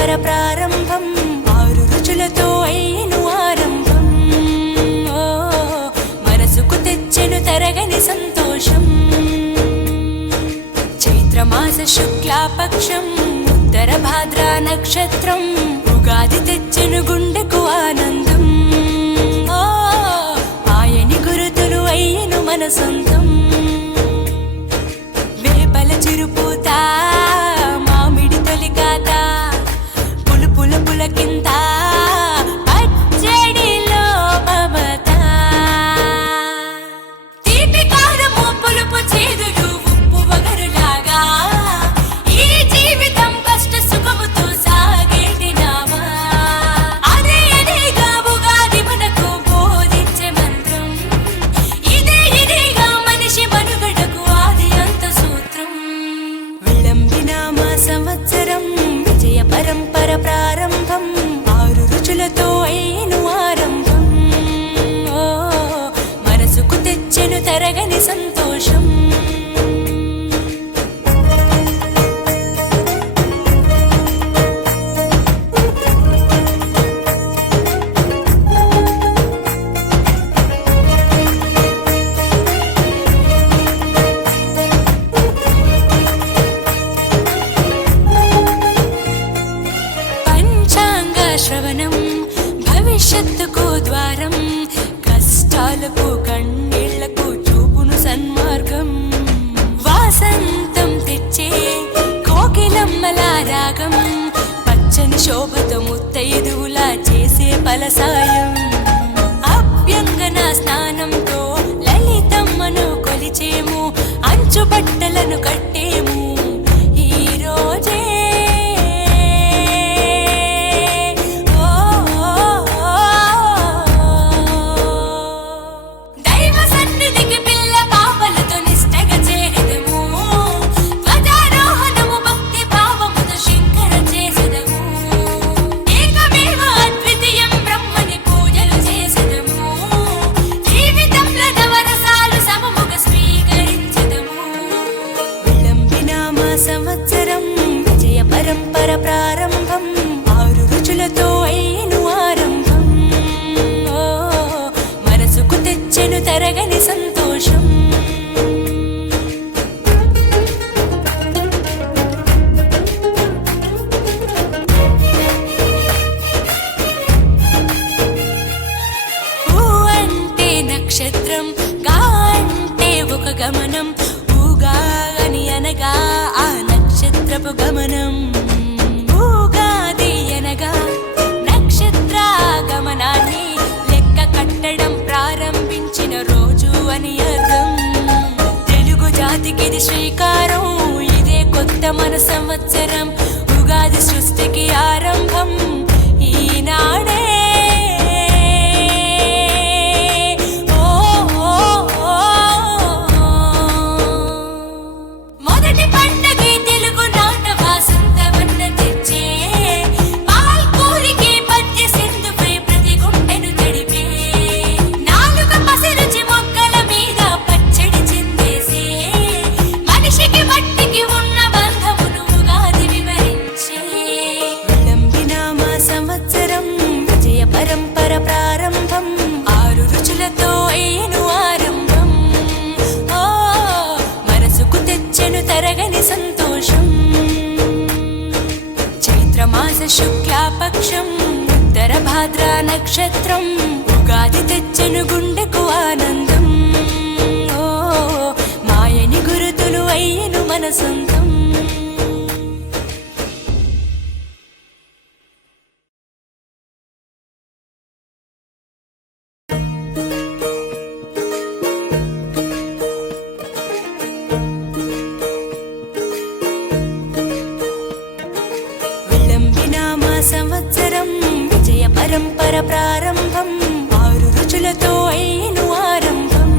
పరంపర ప్రారంభం ఆరు రుచులతో అయ్యెను ఆరంభం మనసుకు తెచ్చెను తరగని సంతోషం చైత్రమాస శుక్లాపక్షం ఉత్తర భాద్ర నక్షత్రం ఉగాది తెచ్చెను గుండెకు ఆనందం ఆయని గురుతులు అయ్యెను మన సొంతం వేపల చిరుపూత మామిడి తొలికాత పులుపుల పులకింత పచ్చడిలో మమత తీపి కారము పులుపు చేదులు ఉప్పు వగరులాగా ఈ జీవితం కష్ట సుఖముతో సాగేటి నావా అదే అదేగా ఉగాది మనకు బోధించే మంత్రం ఇదేగా మనిషి మనుగడకు ఆది అంత సూత్రం విళంబినామ సంవత్సరం విజయ పరంపర ప్రారంభం ఆరు రుచులతో అయ్యెను ఆరంభం మనసుకు తెచ్చెను తరగని సంతోషం పంచాంగ శ్రవణం భవిష్యత్తుకు ద్వారం కష్టాలకు కన్నీళ్లకు చూపును సన్మార్గం వాసంతం తెచ్చే కోకిలమ్మల రాగం పచ్చని శోభతో ముత్తైదువులా చేసే ఫలసాయం అభ్యంగన స్నానంతో లలితమ్మను కొలిచేము అంచు బట్టలను కట్టేము ఈ రోజే దైవ సన్నిధికి పిల్ల పాపలతో నిష్టగా చేరెదము ధ్వజారోహణము భక్తి భావముతో శంకర చేసెదము ఏకమేవ అద్వితీయం బ్రహ్మని పూజలు చేసెదము జీవితంలో నవరసాలు సమముగా స్వీకరించెదము విళంబినామ సంవత్సరం విజయ పరంపర ప్రారంభం ఆరు రుచులతో అయ్యెను ఆరంభం మనసుకు తెచ్చెను తరగని సంతోషం ఊ అంటే నక్షత్రం గా అంటే ఒక గమనం ఊగా అని అనగా ఆ నక్షత్రపు గమనం ఊగాది అనగా నక్షత్ర గమనాన్ని లెక్క కట్టడం ప్రారంభించిన రోజు అని అర్థం తెలుగు జాతికిది శ్రీకారం ఇదే కొత్త మన సంవత్సరం ఉగాది సృష్టికి ఆరంభం ఈనాడే మొదటి పండగే తెలుగు నాట వాసంతవన్న తెచ్చే పాల్కూరికి పద్య సింధుపై ప్రతి గుండెను తడిపే నాలుక పసిరుచి మొక్కల మీద పచ్చడి చిందేసే మనిషికి మట్టికి ఉన్న బంధమును ఉగాది వివరించే విళంబినామ సంవత్సరం విజయ పరంపర ప్రారంభం ఆరు రుచులతో అయ్యెను ఆరంభం మనసుకు తెచ్చెను తరగని సంతోషం చైత్రమాస శుక్లాపక్షం ఉత్తర భాద్ర నక్షత్రం ఉగాది తెచ్చెను గుండెకు ఆనందం మాయని గురుతులు అయ్యెను మన సొంతం విళంబినామ సంవత్సరం విజయ పరంపర ప్రారంభం ఆరు రుచులతో అయ్యెను ఆరంభం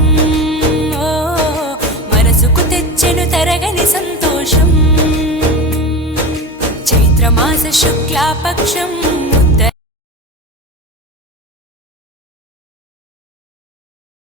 మనసుకు తెచ్చెను తరగని సంతోషం చైత్రమాస శుక్లాపక్షం